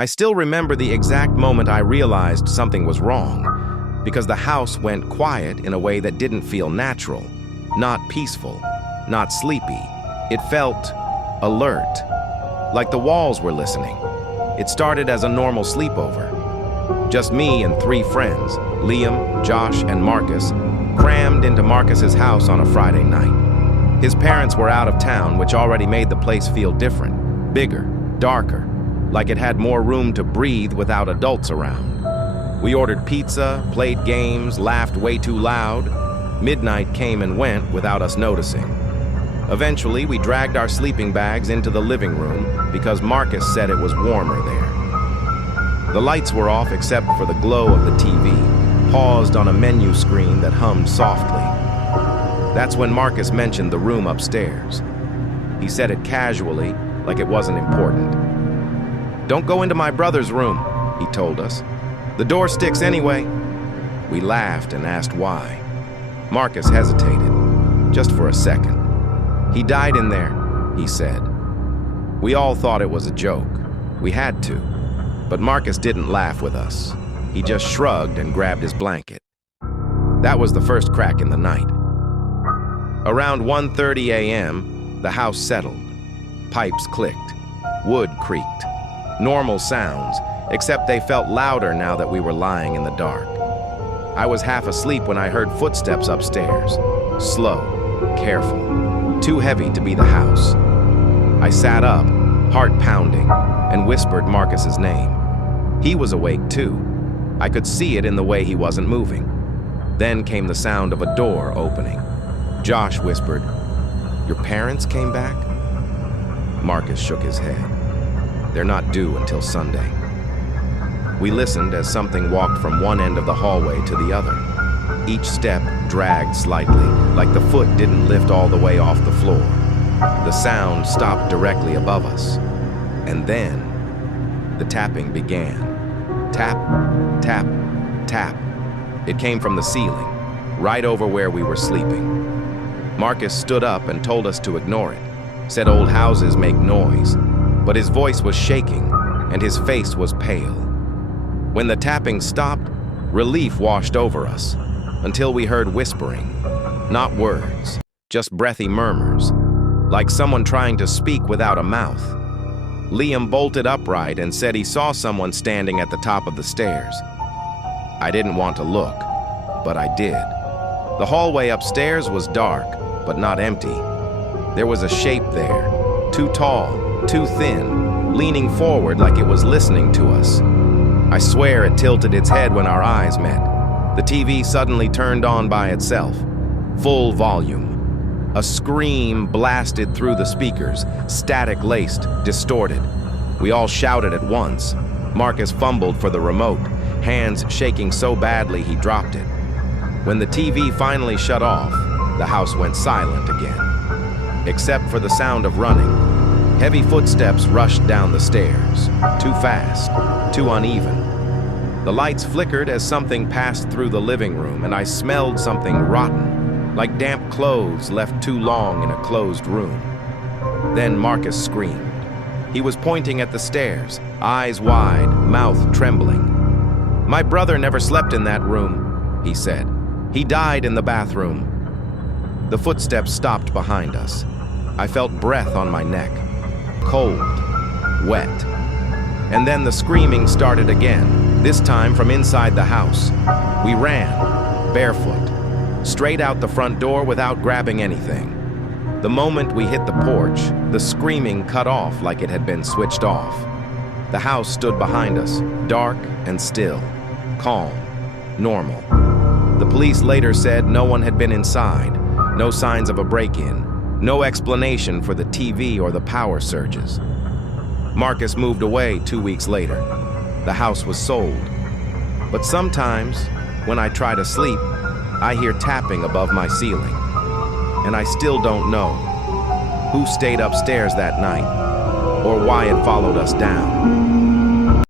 I still remember the exact moment I realized something was wrong, because the house went quiet in a way that didn't feel natural, not peaceful, not sleepy. It felt alert, like the walls were listening. It started as a normal sleepover. Just me and 3 friends, Liam, Josh, and Marcus, crammed into Marcus's house on a Friday night. His parents were out of town, which already made the place feel different, bigger, darker, like it had more room to breathe without adults around. We ordered pizza, played games, laughed way too loud. Midnight came and went without us noticing. Eventually, we dragged our sleeping bags into the living room because Marcus said it was warmer there. The lights were off except for the glow of the TV, paused on a menu screen that hummed softly. That's when Marcus mentioned the room upstairs. He said it casually, like it wasn't important. "Don't go into my brother's room," he told us. "The door sticks anyway." We laughed and asked why. Marcus hesitated, just for a second. "He died in there," he said. We all thought it was a joke. We had to. But Marcus didn't laugh with us. He just shrugged and grabbed his blanket. That was the first crack in the night. Around 1:30 a.m., the house settled. Pipes clicked. Wood creaked. Normal sounds, except they felt louder now that we were lying in the dark. I was half asleep when I heard footsteps upstairs. Slow, careful, too heavy to be the house. I sat up, heart pounding, and whispered Marcus's name. He was awake too. I could see it in the way he wasn't moving. Then came the sound of a door opening. Josh whispered, "Your parents came back?" Marcus shook his head. "They're not due until Sunday." We listened as something walked from one end of the hallway to the other. Each step dragged slightly, like the foot didn't lift all the way off the floor. The sound stopped directly above us. And then, the tapping began. Tap, tap, tap. It came from the ceiling, right over where we were sleeping. Marcus stood up and told us to ignore it, said old houses make noise, but his voice was shaking and his face was pale. When the tapping stopped, relief washed over us, until we heard whispering, not words, just breathy murmurs, like someone trying to speak without a mouth. Liam bolted upright and said he saw someone standing at the top of the stairs. I didn't want to look, but I did. The hallway upstairs was dark, but not empty. There was a shape there, too tall, too thin, leaning forward like it was listening to us. I swear it tilted its head when our eyes met. The TV suddenly turned on by itself, full volume. A scream blasted through the speakers, static-laced, distorted. We all shouted at once. Marcus fumbled for the remote, hands shaking so badly he dropped it. When the TV finally shut off, the house went silent again. Except for the sound of running. Heavy footsteps rushed down the stairs, too fast, too uneven. The lights flickered as something passed through the living room, and I smelled something rotten, like damp clothes left too long in a closed room. Then Marcus screamed. He was pointing at the stairs, eyes wide, mouth trembling. "My brother never slept in that room," he said. "He died in the bathroom." The footsteps stopped behind us. I felt breath on my neck, cold, wet. And then the screaming started again, this time from inside the house. We ran, barefoot, straight out the front door without grabbing anything. The moment we hit the porch, the screaming cut off like it had been switched off. The house stood behind us, dark and still, calm, normal. The police later said no one had been inside, no signs of a break-in, no explanation for the TV or the power surges. Marcus moved away 2 weeks later. The house was sold. But sometimes, when I try to sleep, I hear tapping above my ceiling. And I still don't know who stayed upstairs that night or why it followed us down.